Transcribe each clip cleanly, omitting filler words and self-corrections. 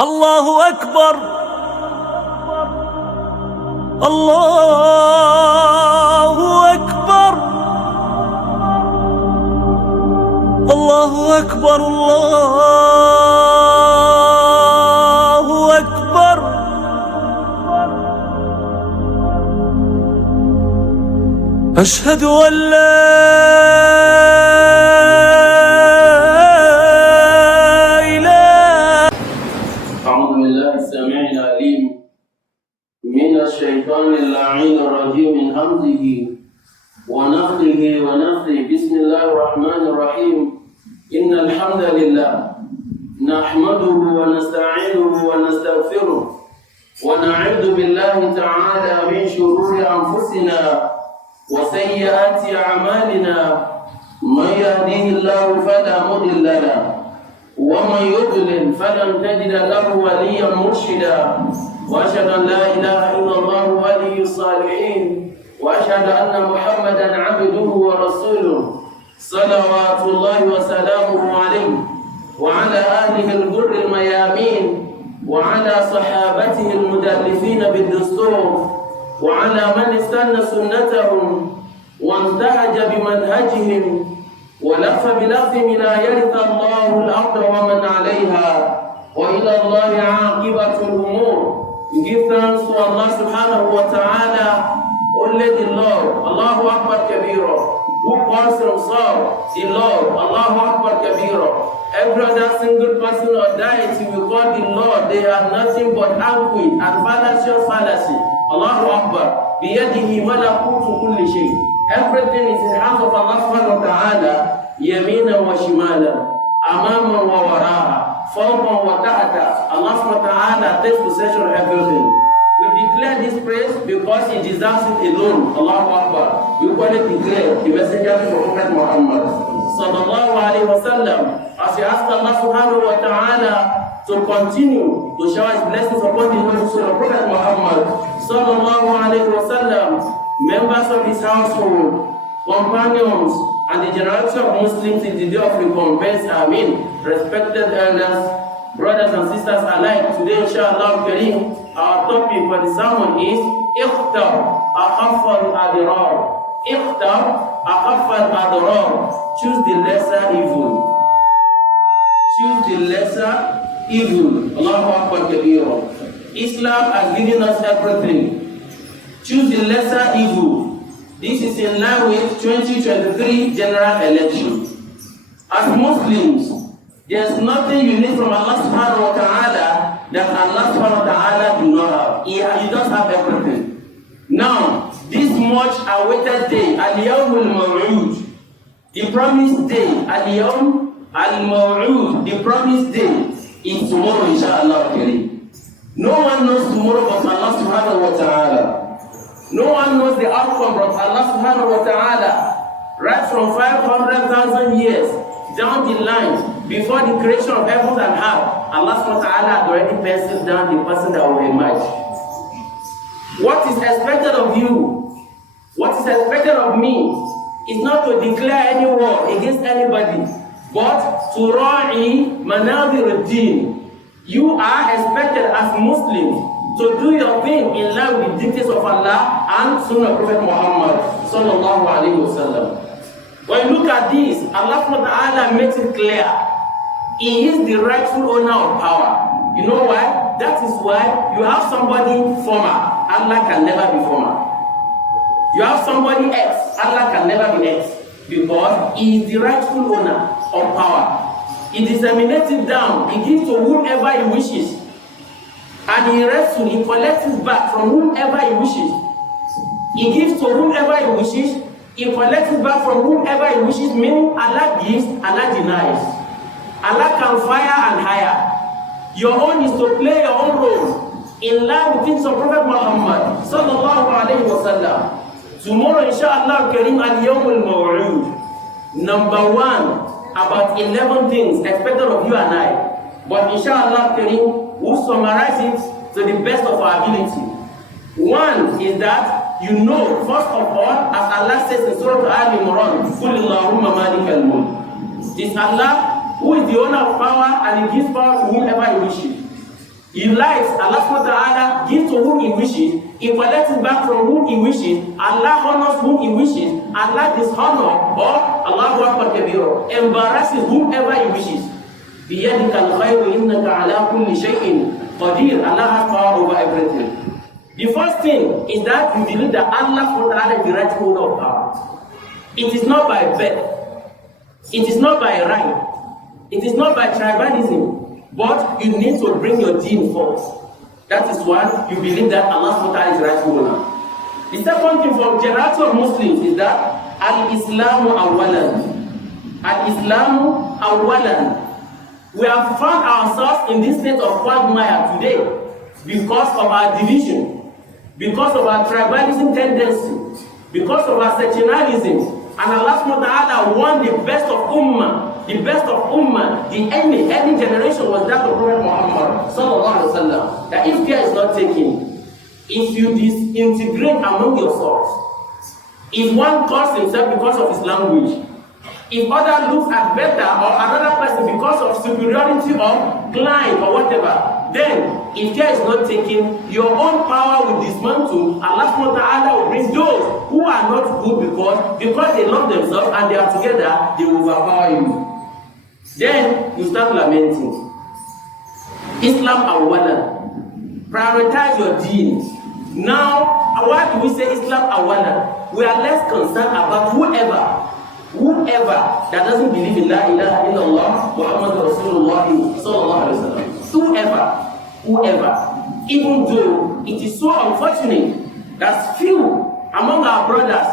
الله أكبر الله أكبر الله أكبر الله أكبر أشهد أن لا السميع العليم من الشيطان اللعين الرجيم من همزه ونفخه ونفخه. بسم الله الرحمن الرحيم. إن الحمد لله نحمده ونستعينه ونستغفره ونعوذ بالله تعالى من شرور أنفسنا وسيئات أعمالنا. من يهده الله فلا مضل له ومن يضلل فلن تجد له وليا مرشدا. واشهد ان لا اله الا الله ولي الصالحين واشهد ان محمدا عبده ورسوله صلوات الله وسلامه عليه وعلى اله الغر الميامين وعلى صحابته المدلفين بالدستور وعلى من استنى سنتهم وانتهج بمنهجهم ولف بلفهم لا يرث الله الأرض ومن عليها وإلى الله عاقبة الأمور. We give thanks to Allah subhanahu wa ta'ala, only the Lord, Allahu Akbar Kabira, who calls himself the Lord, Allahu Akbar Kabira. Every other single person or deity we call the Lord, they are nothing but anguish and fallacy. Allahu Akbar. Biyadihi malakutu kulli shay. Everything is in the hands of Allah subhanahu wa ta'ala. Yamina wa shimala, amama wa waraha, fawqa wa tahta. Allah subhanahu wa ta'ala takes possession of everything. We declare this praise because He deserves it alone. Allahu Akbar. We call it declare the messenger of Prophet Muhammad sallallahu alayhi wa sallam. As we ask Allah subhanahu wa ta'ala to continue to shower His blessings upon the Prophet Muhammad sallallahu alayhi wa sallam, members of His household, companions, and the generality of Muslims in the day of recompense. Amen. Respected elders, brothers and sisters alike, today inshallah Kareem, our topic for the sermon is Ikhtar Akhaffal Adrar. Ikhtar Akhaffal Adrar. Choose the lesser evil. Choose the lesser evil. Allahu Akbar Kabira. Islam has given us everything. Choose the lesser evil. This is in line with 2023 general election. As Muslims, there's nothing you need from Allah subhanahu wa ta'ala that Allah subhanahu wa ta'ala do not have. He does have everything. Now, this much awaited day, Al-Yawm al-Maw'ud, the promised day, Al-Yawm al-Maw'ud, the promised day, is tomorrow, inshallah. No one knows tomorrow but Allah subhanahu wa ta'ala. No one knows the outcome from Allah subhanahu wa ta'ala. Right from 500,000 years down the line, before the creation of heavens and earth, Allah subhanahu wa ta'ala had already penciled down the person that will emerge. What is expected of you, what is expected of me, is not to declare any war against anybody, but to ra'i manadir ad-din. You are expected as Muslims to do your thing in line with the dictates of Allah and Sunnah Prophet Muhammad sallallahu alayhi wa sallam. When you look at this, Allah subhanahu wa ta'ala makes it clear He is the rightful owner of power. You know why? That is why you have somebody former, Allah can never be former. You have somebody X, Allah can never be X, because He is the rightful owner of power. He disseminates it down, He gives to whomever He wishes. And He rests, He collects it back from whomever He wishes. He gives to whomever He wishes. He collects it back from whomever He wishes. Meaning Allah gives, Allah denies. Allah can fire and hire. Your own is to play your own role in line with things of Prophet Muhammad sallallahu alayhi wa sallam. Tomorrow, inshallah, Kareem, al-Yawm al-Maw'ud. Number one, about 11 things expected of you and I. But inshallah, Kareem, we'll summarize it to the best of our ability. One is that you know, first of all, as Allah says in Surah Al-Imran, قُلِ اللَّهُمَّ مَالِكَ الْمُلْكِ. It is Allah who is the owner of power and He gives power to whomever He wishes. He likes, Allah subhanahu wa ta'ala gives to whom He wishes, He collects it back from whom He wishes, Allah honors whom He wishes, Allah dishonors or Allahu Akbar kabira, embarrasses whomever He wishes. بِيَدِكَ الْخَيْرُ إِنَّكَ عَلَىٰ كُلِّ شَيْءٍ قَدِيرٌ. Allah has power over everything. The first thing is that you believe that Allah subhanahu wa ta'ala is the right holder of power. It is not by birth, it is not by right, it is not by tribalism, but you need to bring your deen forth. That is why you believe that Allah subhanahu wa ta'ala is the right holder. The second thing for generality of Muslims is that Al-Islamu awwalan. Al-Islamu awwalan. We have found ourselves in this state of quagmire today because of our division, because of our tribalism tendency, because of our sectionalism. And Allah subhanahu wa ta'ala won the best of Ummah. The best of Ummah, the any generation was that of Prophet Muhammad sallallahu alaihi wasallam. That if care is not taken, if you disintegrate among yourselves, if one calls himself because of his language, if other looks at better or another person because of superiority of client or whatever, then if care is not taken, your own power will dismantle. Allah subhanahu wa ta'ala will bring those who are not good because they love themselves and they are together, they will overpower you. Then you start lamenting. Islam awalan. Prioritize your deen. Now, why do we say Islam awalan? We are less concerned about whoever that doesn't believe in La ilaha illallah Muhammad Rasulullah sallallahu alaihi wasallam. Whoever, even though it is so unfortunate that few among our brothers,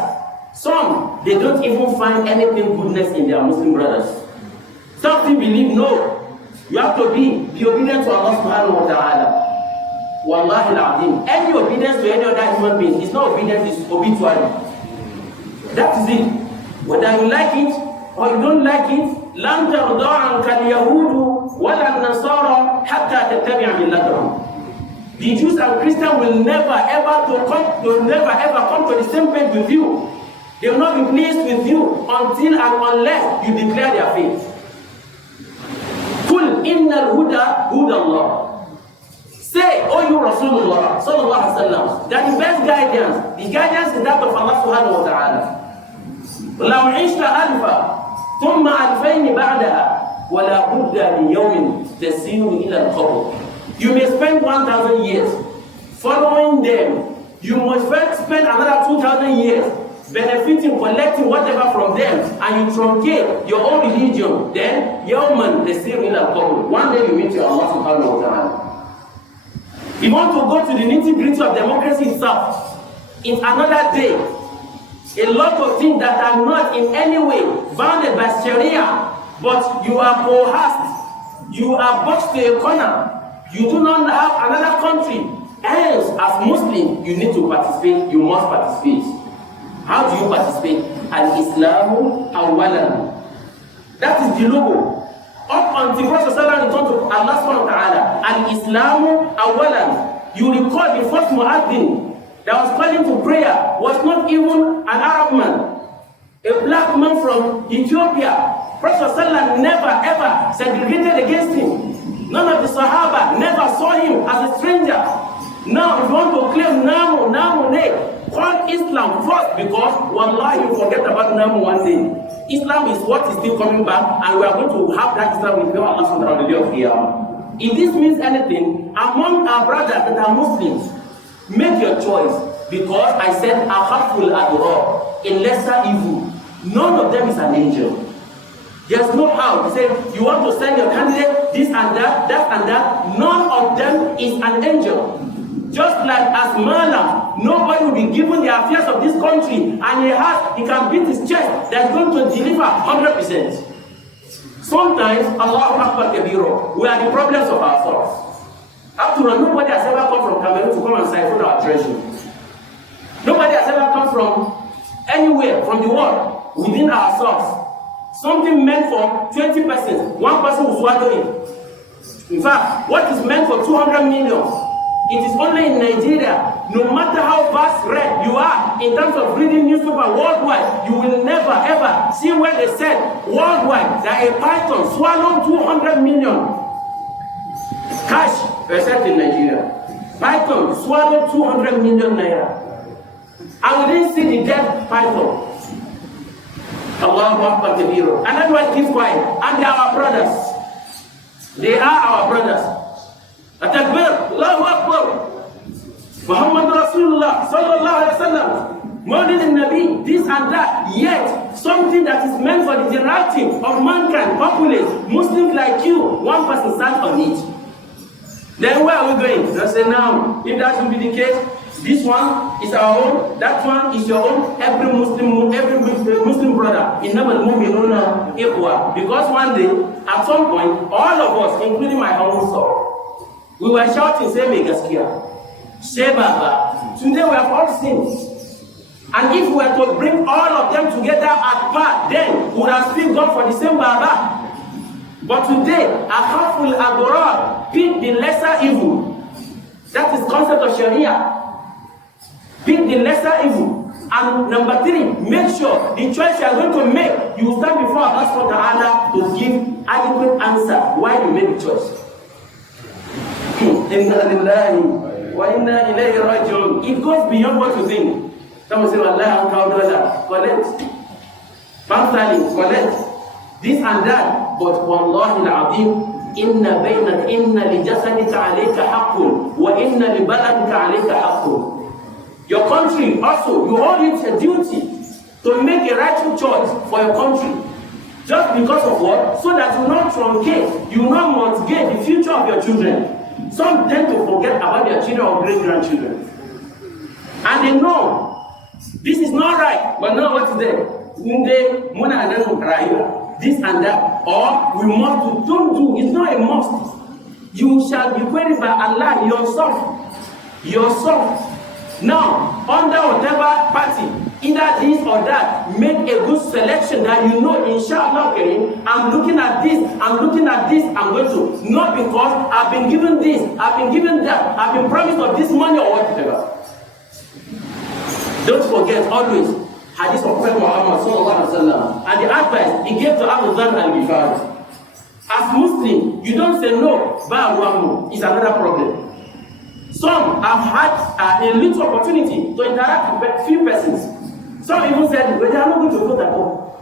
some they don't even find anything goodness in their Muslim brothers. Some still believe no, you have to be obedient to Allah subhanahu wa ta'ala. Wallahi al-azim, any obedience to any other human being is not obedience, it's obituary. That is it. Whether you like it or you don't like it, لَن تَرْضَىٰ عَنْكَ الْيَهُودُ وَلَا النَّصَارَى حَتَّى تَتَّبِعَ مِلَّتَهُم. The Jews and Christians will never ever come to the same page with you. They will not be pleased with you until and unless you declare their faith. قُلْ إِنَّ الْهُدَى هُدَى اللَّهِ. Say, O you Rasulullah sallallahu alaihi wasallam, that the best guidance, the guidance is that of Allah subhanahu wa ta'ala. لو عشت ألفا ثم ألفين بعدها ولا بد ليوم تسير إلى القبر. You may spend 1,000 years following them. You must first spend another 2,000 years benefiting, collecting whatever from them, and you truncate your own religion. Then يوما تسير إلى القبر. One day you meet your Allah subhanahu wa ta'ala. You want to go to the nitty-gritty of democracy itself. It's another day. A lot of things that are not in any way bounded by Sharia, but you are coerced, you are boxed to a corner, you do not have another country. Hence, as Muslim, you need to participate, you must participate. How do you participate? Al-Islamu awalan. That is the logo. Up until Prophet returned to Allah subhanahu wa ta'ala. Al-Islamu awalan. You recall the first muaddin that was calling to prayer was not even an Arab man, a black man from Ethiopia. Prophet never ever segregated against him. None of the Sahaba never saw him as a stranger. Now, if you want to claim Namu, call Islam first, because wallahi you forget about Namu one day. Islam is what is still coming back, and we are going to have that Islam with Allah on the day of Qiyamah. If this means anything, among our brothers that are Muslims, make your choice, because I said akhaful adrar, a lesser evil. None of them is an angel. There's no how to say you want to send your candidate this and that and that. None of them is an angel. Just like as Malam, nobody will be given the affairs of this country, and he can beat his chest that's going to deliver 100%. Sometimes Allahu Akbar kabira, we are the problems of ourselves. After all, nobody has ever come from Cameroon to come and siphon our treasure. Nobody has ever come from anywhere from the world within ourselves. Something meant for 20 persons, one person will swallow it. In fact, what is meant for 200 million, it is only in Nigeria. No matter how vast read you are in terms of reading newspaper worldwide, you will never ever see where they said worldwide that a python swallowed 200 million cash except in Nigeria. Python swallowed 200 million naira. And we didn't see the dead python. Allahu Akbar Kabiro. And everyone keeps quiet. And they are our brothers. They are our brothers. Atakbir, Allahu Akbar. Muhammad Rasulullah Sallallahu Alaihi Wasallam. Maulid Nabi, this and that. Yet, something that is meant for the generality of mankind, populace, Muslims like you, one person stands on it. Then where are we going? They say now, if that will be the case, this one is our own, that one is your own. Every Muslim brother is never moving on equal. Because one day, at some point, all of us, including my own soul, we were shouting, say Megaskia, say Baba. Today we have all sinned. And if we were to bring all of them together at part, then we would have still gone for the same Baba. But today, Akhaful Adorar, pick the lesser evil. That is concept of Sharia. Pick the lesser evil. And number 3, make sure the choice you are going to make, you stand before Allah subhanahu wa ta'ala to give adequate answer why you made the choice. Inna lillahi wa inna ilayhi raji'un. It goes beyond what you think. Someone say, Allah, $1,000, collect. Bank sterling, collect. This and that. But wallahi al-azim, inna li jasadika alayka haqqun wa inna li baladika alayka haqqun. Your country also, you owe it a duty to make a rightful choice for your country. Just because of what? So that you not truncate, you not mortgage the future of your children. Some tend to forget about their children or great-grandchildren. And they know this is not right, but now what is there? This and that, or we must do, don't do, it's not a must. You shall be queried by Allah yourself. Now, under whatever party, either this or that, make a good selection that you know, inshallah, okay, I'm looking at this, I'm going to. Not because I've been given this, I've been given that, I've been promised of this money or whatever. Don't forget, always, hadith of Prophet Muhammad sallallahu alaihi wasallam, and the advice he gave to Abu Dharr al-Ghifari. As Muslim, you don't say no, ba'awamu, is another problem. Some have had a little opportunity to interact with few persons. Some even said, well, they are not going to vote at all.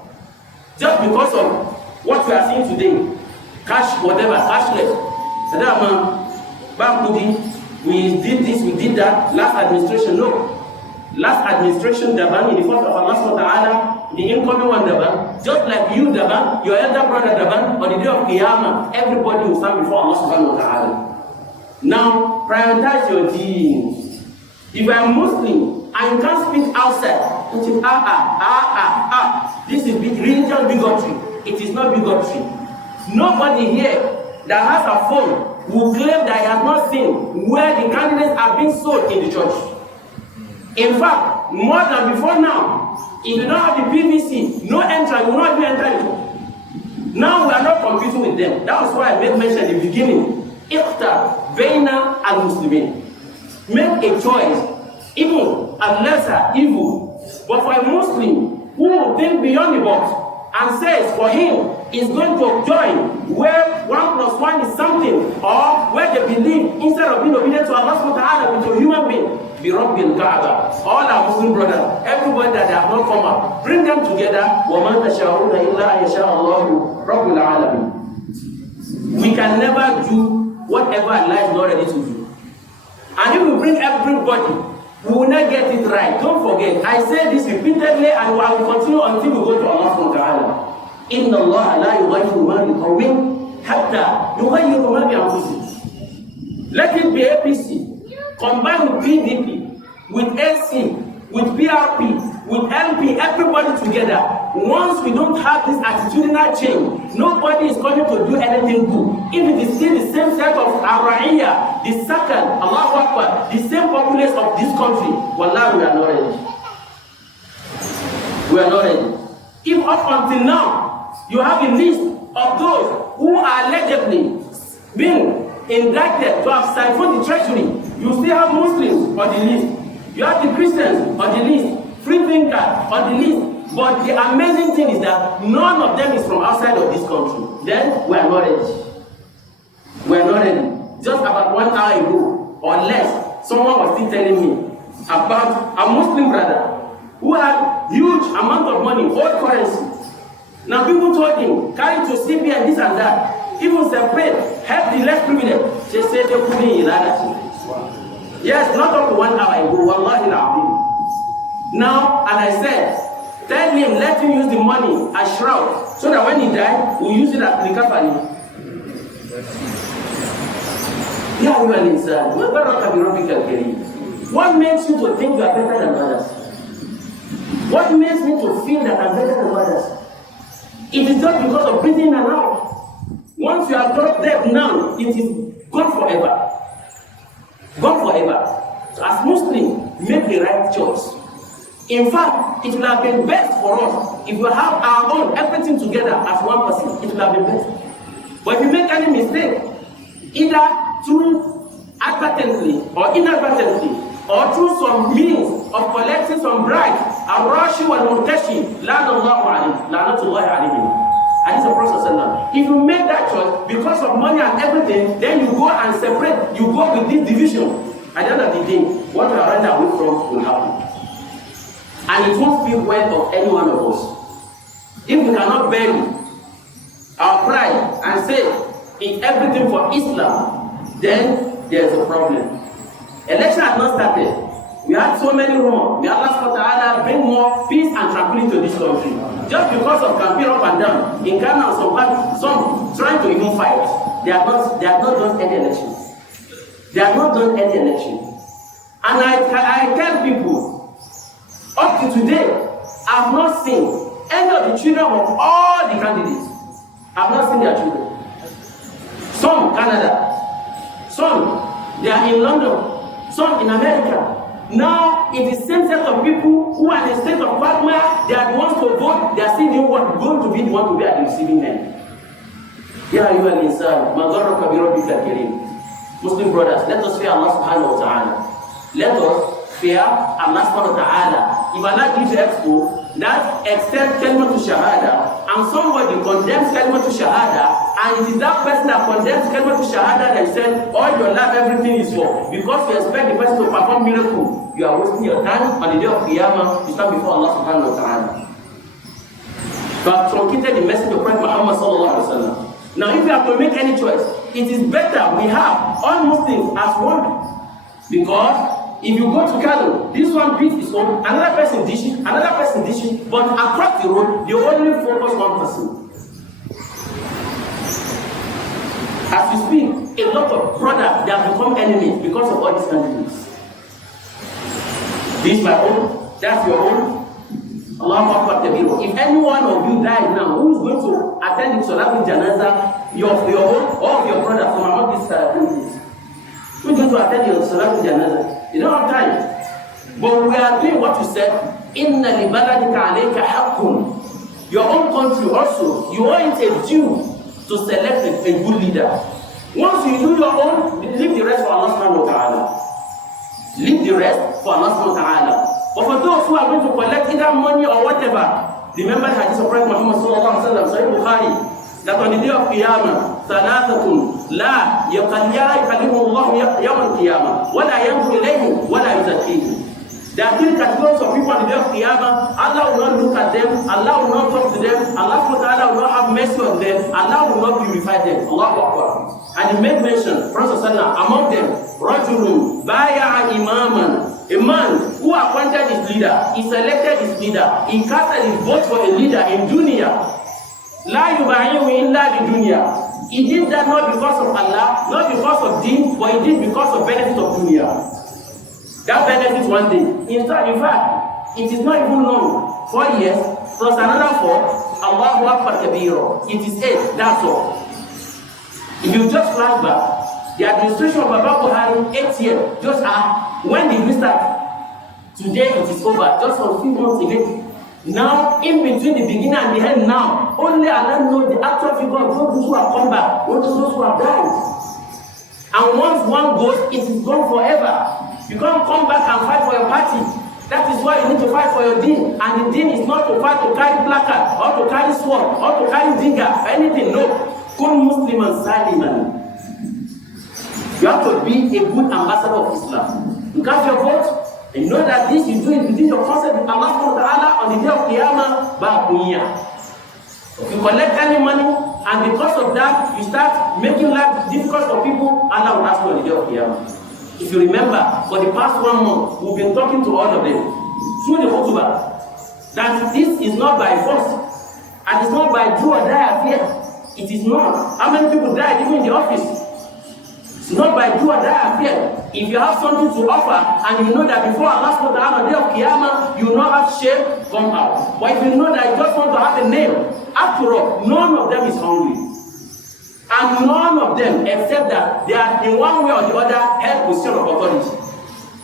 Just because of what we are seeing today. Cash, whatever, cashless. We did this, we did that. Last administration, no. Last administration, Daban, in the front of Allah SWT, the incoming one, Daban, just like you, Daban, your elder brother, Daban, on the day of Qiyamah, everybody will stand before Allah SWT. Now, prioritize your deen. If I am Muslim, I can't speak outside. It is This is religious bigotry. It is not bigotry. Nobody here that has a phone will claim that he has not seen where the candidates are being sold in the church. In fact, more than before now, if you don't have the PVC, no entrance, you will not even enter it. Now we are not competing with them. That was why I made mention at the beginning. Iqtar Baina al-Muslimin. Make a choice, even a lesser evil. But for a Muslim who will think beyond the box and says for him is going to join where 1 + 1 is something, or where they believe instead of being obedient to Allah subhanahu wa ta'ala with a human being, be Rabbil Kaaba. All our Muslim brothers, everybody that they have not come up, bring them together. وَمَا تَشَاءُونَ إِلَّا يَشَاءَ اللَّهُ رَبُّ الْعَالَمِينَ. We can never do whatever Allah is not ready to do. And if we bring everybody, we will not get it right. Don't forget, I say this repeatedly and I will continue until we go to Allah subhanahu wa ta'ala. إِنَّ اللَّهَ لَا يُغَيِّرُ مَا بِقَوْمٍ حَتَّى يُغَيِّرُ مَا بِأَنفُسِهِمْ. Let it be APC, combined with PDP, with AC, with PRP, with LP, everybody together. Once we don't have this attitudinal change, nobody is coming to do anything good. If it is still the same set of Araiya, the second, Allahu Akbar, the same populace of this country, wallah, we are not ready. We are not ready. If up until now, you have a list of those who are allegedly being indicted to have siphoned the treasury, you still have Muslims on the list. You have the Christians on the list, free thinkers on the list. But the amazing thing is that none of them is from outside of this country. Then we are not ready. We are not ready. Just about 1 hour someone was still telling me about a Muslim brother who had huge amount of money, old currency. Now people told him, carry to CBN this and that, even separate, help the less privileged. They said they put in reality. Yes, not up to 1 hour ago, wallahi la'abim. Now, as I said, tell him, let him use the money as shroud, so that when he dies, we'll use it as the kafani. Ya ayyuha al-insan, ma gharraka bi rabbika al-karim. What makes you to think you are better than others? What makes me to feel that I'm better than others? It is just because of breathing and out. Once you are got death now, it is gone forever. Gone forever. So as Muslims, make the right choice. In fact, it would have been best for us if we have our own everything together as one person. It would have been best. But if you make any mistake, either through advertently or inadvertently, or through some means of collecting some bribes, Ar-Rashi wal-Murtashi, la'natullahi alayhim. And the Prophet, if you make that choice because of money and everything, then you go and separate, you go with this division. At the end of the day, what you are running away from will happen. And it won't speak well of any one of us. If we cannot bury our pride and say it's everything for Islam, then there's a problem. Election has not started. We had so many rumors. May Allah subhanahu wa ta'ala bring more peace and tranquility to this country. Just because of campaign up and down, in Ghana, some trying to even fight. They have not done any election. They have not done any election. And I tell people, up to today, I have not seen any of the children of all the candidates. I have not seen their children. Some Canada, some they are in London, some in America. Now, it is the same set of people who are in the state of quagmire. They are the ones to vote. They are still going to be the one to be at the receiving end. Ya ayyuha al-insan, ma gharraka bi rabbika al-karim. Muslim brothers, let us fear Allah subhanahu wa ta'ala. Let us fear Allah subhanahu wa ta'ala. If Allah gives you expo, that extends kalima to shahada, and somebody condemns kalima to shahada, and it is that person that condemns kalima to shahada that said, all your life everything is for. Because you expect the person to perform miracle, you are wasting your time on the day of Qiyamah to stand before Allah subhanahu wa ta'ala. You have truncated the message of Prophet Muhammad sallallahu alaihi wasallam. Now, if you have to make any choice, it is better we have all Muslims as one. Because if you go to Kano, this one beats his own, another person dishes, but across the road, they only focus one person. As we speak, a lot of brothers, they have become enemies because of all these candidates. This is my own, that's your own. Allahu Akbar Kabiru. If any one of you dies now, who is going to attend the Salat Janaza, your own or your brother from among these candidates? Who is going to attend your Salat Janaza? You don't have time. But we are doing what you said. Inna li baladika alayka haqqun. Your own country also, you owe it a due to select a good leader. Once you do your own, leave the rest for Allah subhanahu wa ta'ala. Leave the rest for Allah subhanahu wa ta'ala. But for those who are going to collect either money or whatever, remember the hadith of Prophet Muhammad sallallahu alaihi wasallam, Sahih Bukhari, that on the day of Qiyamah, thalathatun la yukallimuhum Allah yawm al-Qiyamah, wa la yanzuru ilayhim, wa la yuzakkihim. There are three categories of people on the day of Qiyamah. Allah will not look at them, Allah will not talk to them, Allah subhanahu wa ta'ala will not have mercy on them, Allah will not purify them. Allahu Akbar. And he made mention, Prophet sallallahu among them, Rajulun baya'a imaman. A man who appointed his leader, he selected his leader, he casted his vote for a leader in dunya. La yubayi'u illa bi dunya. He did that not because of Allah, not because of deen, but he did because of benefit of dunya. That benefit one day. In fact, it is not even long. 4 years plus another 4. Allahu Akbar Kabiro. It is 8. That's all. If you just flash back, the administration of Baba Buhari 8 years, just when did we start? Today it is over, just for a few months ago. Now, in between the beginning and the end now, only Allah knows the actual figure of those who have come back, those who have died. And once one goes, it is gone forever. You can't come back and fight for your party. That is why you need to fight for your deen. And the deen is not to fight to carry placard, or to carry sword, or to carry dinger, or anything. No. Kun Musliman Saliman. You have to be a good ambassador of Islam. You cast your vote, and you know that this you do it within your concept with Allah subhanahu wa ta'ala on the day of Qiyamah, Ba'kunya. If you collect any money, and because of that, you start making life difficult for people, Allah will ask you on the day of Qiyamah. If you remember, for the past 1 month, we've been talking to all of them through the khutbah that this is not by force, and it's not by do or die affair. It is not. How many people died even in the office? It's not by do or die affair. If you have something to offer, and you know that before Allah subhanahu wa ta'ala on the day of Qiyamah, you will not have shame, come out. But if you know that you just want to have a name, after all, none of them is hungry. And none of them, except that they are in one way or the other held position of authority.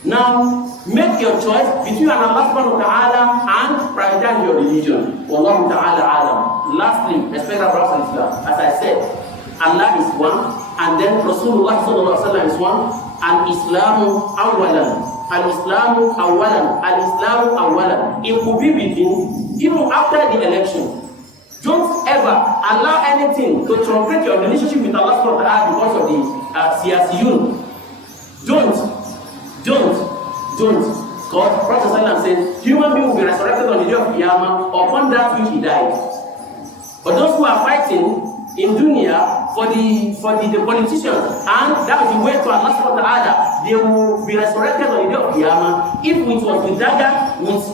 Now, make your choice between Allah subhanahu wa ta'ala and prioritize your religion. Wallahu ta'ala alam. Lastly, respect our brothers and sisters. As I said, Allah is one, and then Rasulullah sallallahu alaihi wasallam is one, and Islamu awalan. Al-Islamu awalan. Al-Islamu awalan. It could be between, even after the election. Don't ever allow anything to truncate your relationship with Allah subhanahu wa ta'ala because of the siyasiyun. Don't. God, Prophet Sallallahu says, human being will be resurrected on the day of Qiyamah upon that which he died. But those who are fighting in dunya for the politicians, and that is the way to Allah subhanahu wa ta'ala, they will be resurrected on the day of Qiyamah. If it was with dagger, with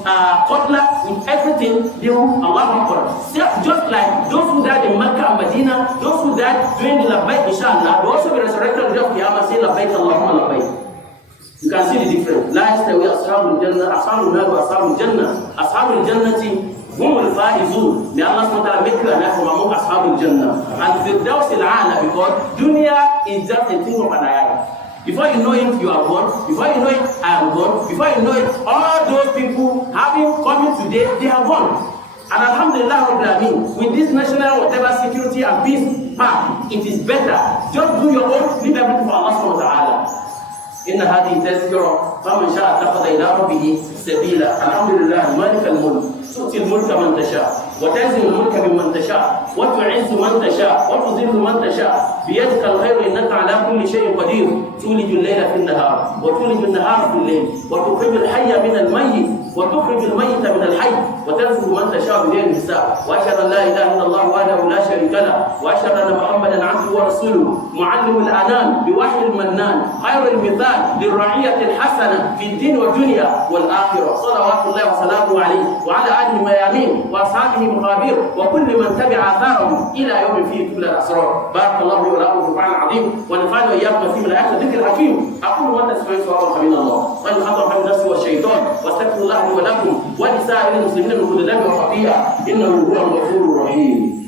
cutlass, with everything, they will Allah Akbar. Just like those who died in Mecca and Medina, those who died during the Labbaik inshallah, they will also be resurrected on the day of Qiyamah, saying Labbaik Allahumma Labbaik. You can see the difference. La yastawi ashabul jannah, ashabul nar wa ashabul jannah. Ashabul jannati humul faizun. May Allah subhanahu wa ta'ala make you and I from among ashabul jannah. And Firdaus al-A'la, because dunya is just a thing of an ayah. Before you know it, you are gone. Before you know it, I am gone. Before you know it, all those people having coming today, they are gone. And alhamdulillah, with this national whatever security and peace path, it is better. Just do your own, leave everything for Allah subhanahu wa ta'ala. إن هذه تذكرة فمن شاء اتخذ إلى ربه سبيلا. الحمد لله مالك الملك تؤتي الملك من تشاء وتنزل الملك ممن تشاء وتعز من تشاء وتذل من تشاء بيدك الخير إنك على كل شيء قدير. تولج الليل في النهار وتولج النهار في الليل وتخرج الحي من الميت وتخرج الميت من الحي وترزق من تشاء بغير حساب. واشهد ان لا اله الا الله وحده لا شريك له واشهد ان محمدا عبده ورسوله معلم الانام بوحي المنان خير المثال للرعيه الحسنه في الدين والدنيا والاخره. صلوات الله وسلامه عليه وعلى اله الميامين واصحابه المغابير وكل من تبع اثارهم الى يوم فيه كل الاسرار. بارك الله لي ولكم في القران العظيم ونفعني واياكم فيه من الايات الذكر الحكيم. اقول ما تسمعون سؤال من الله وان خطر حول نفسي والشيطان واستغفر الله لي ولكم ولسائر المسلمين من كل ذنب وخطيئة إنه هو الغفور الرحيم.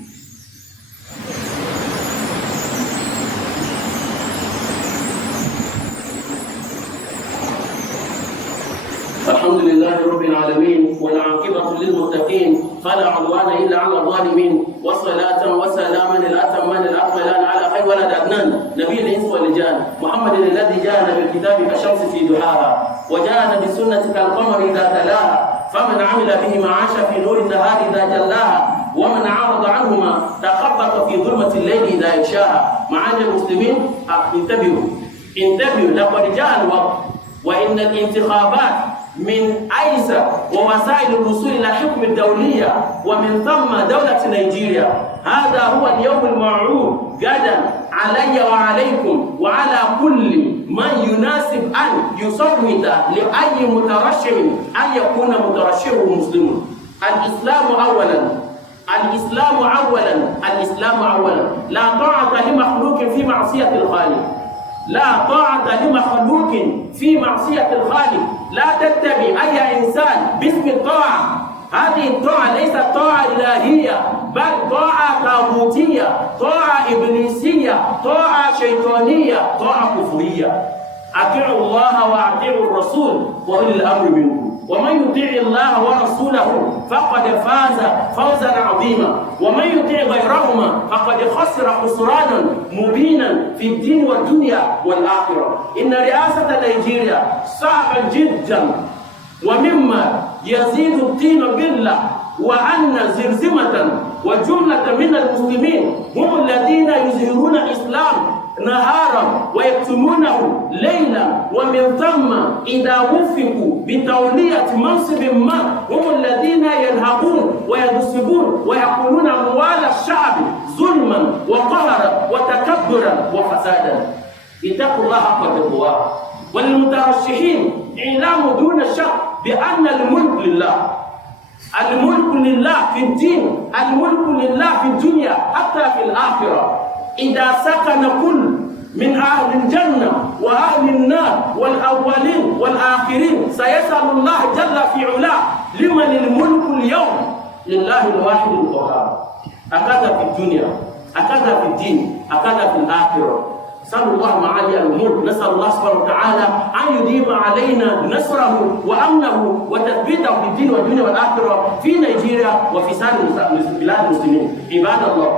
الحمد لله رب العالمين والعاقبة للمتقين فلا عدوان إلا على الظالمين والصلاة وسلاما الأتمان الأكملان على خير ولد عدنان نبي الإنس والجان محمد الذي جاءنا بالكتاب كالشمس في دحاها وجاءنا بالسنة كالقمر إذا تلاها فمن عمل بهما عاش في نور النهار إذا جلاها ومن أعرض عنهما تخبط في ظلمة الليل إذا يغشاها. معاشر المسلمين انتبهوا لقد جاء الوقت وإن الانتخابات من أيسر ووسائل الوصول إلى الحكم الدولية ومن ثم دولة نيجيريا. هذا هو اليوم الموعود غدا علي وعليكم وعلى كل من يناسب أن يصوت لأي مترشح أن يكون مترشحه مسلم. الإسلام أولا لا طاعة لمخلوق في معصية الخالق. لا طاعة لمخلوق في معصية الخالق. لا تتبع أي إنسان باسم الطاعة. هذه الطاعة ليست طاعة إلهية بل طاعة طاغوتية، طاعة إبليسية، طاعة شيطانية، طاعة كفرية. أطيعوا الله وأطيعوا الرسول وأولي الأمر منكم ومن يطيع الله ورسوله فقد فاز فوزا عظيما ومن يطيع غيرهما فقد خسر خسرانا مبينا في الدين والدنيا والآخرة. إن رئاسة نيجيريا صعبة جدا ومما يزيد الطين بالله وأن زرزمة وجملة من المسلمين هم الذين يظهرون الإسلام نهارا ويكتمونه ليلا، ومن ثم إذا وفقوا بتولية منصب ما هم الذين ينهبون ويغصبون ويأكلون أموال الشعب ظلما وقهرا وتكبرا وفسادا. اتقوا الله حق تقواه. وللمترشحين إعلام دون شك بأن الملك لله. الملك لله في الدين، الملك لله في الدنيا حتى في الآخرة. إذا سكن كل من أهل الجنة وأهل النار والأولين والآخرين سيسأل الله جل في علاه لمن الملك اليوم؟ لله الواحد القهار. أكذا في الدنيا، أكذا في الدين، أكذا في الآخرة. نسأل الله معالي الأمور، نسأل الله سبحانه وتعالى أن يديم علينا نصره وأمنه وتثبيته في الدين والدنيا والآخرة في نيجيريا وفي سائر بلاد المسلمين. عباد الله،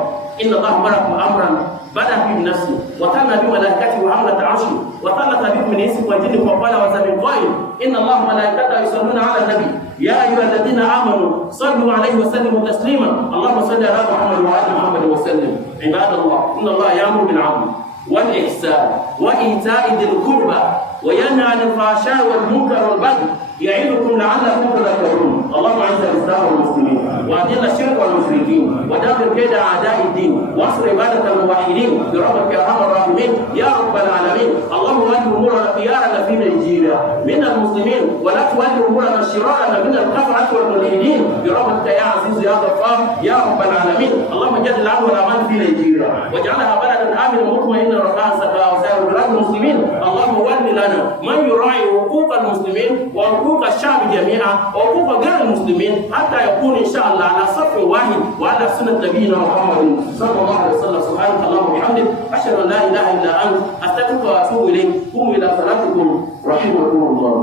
إن الله أمركم أمرا بدأ به بنفسه وتم بملائكته وحملة عرشه وثلث بكم من إنس وجن وقال وزمن قائل إن الله وملائكته يصلون على النبي يا أيها الذين آمنوا صلوا عليه وسلموا تسليما. اللهم صل على محمد وعلى محمد وسلم. عباد الله، إن الله يأمر بالعدل والإحسان وإيتاء ذي القربى وينهى عن الفحشاء والمنكر والبغي يعظكم لعلكم تذكرون. اللهم اعز الإسلام والمسلمين وأذل الشرك والمشركين ودمر كيد أعداء الدين وانصر عبادة الموحدين برحمتك يا أرحم الراحمين يا رب العالمين. اللهم ول أمورنا خيارنا في نيجيريا من المسلمين، ولا تول أمورنا شرارنا من الكفرة والملحدين برحمتك يا عزيز يا غفار يا رب العالمين. اللهم جد الأمن والأمان في نيجيريا واجعلها بلدا آمنا مطمئنا رخاء سخاء وسائر بلاد المسلمين. اللهم ول لنا من يراعي حقوق المسلمين وحقوق الشعب جميعا وحقوق غير المسلمين حتى يكون إن شاء الله على صف واحد وعلى سنة نبينا محمد صلى الله عليه وسلم. سبحانك اللهم وبحمدك أشهد أن لا إله إلا أنت أستغفرك وأتوب إليك. قوموا إلى صلاتكم رحمكم الله.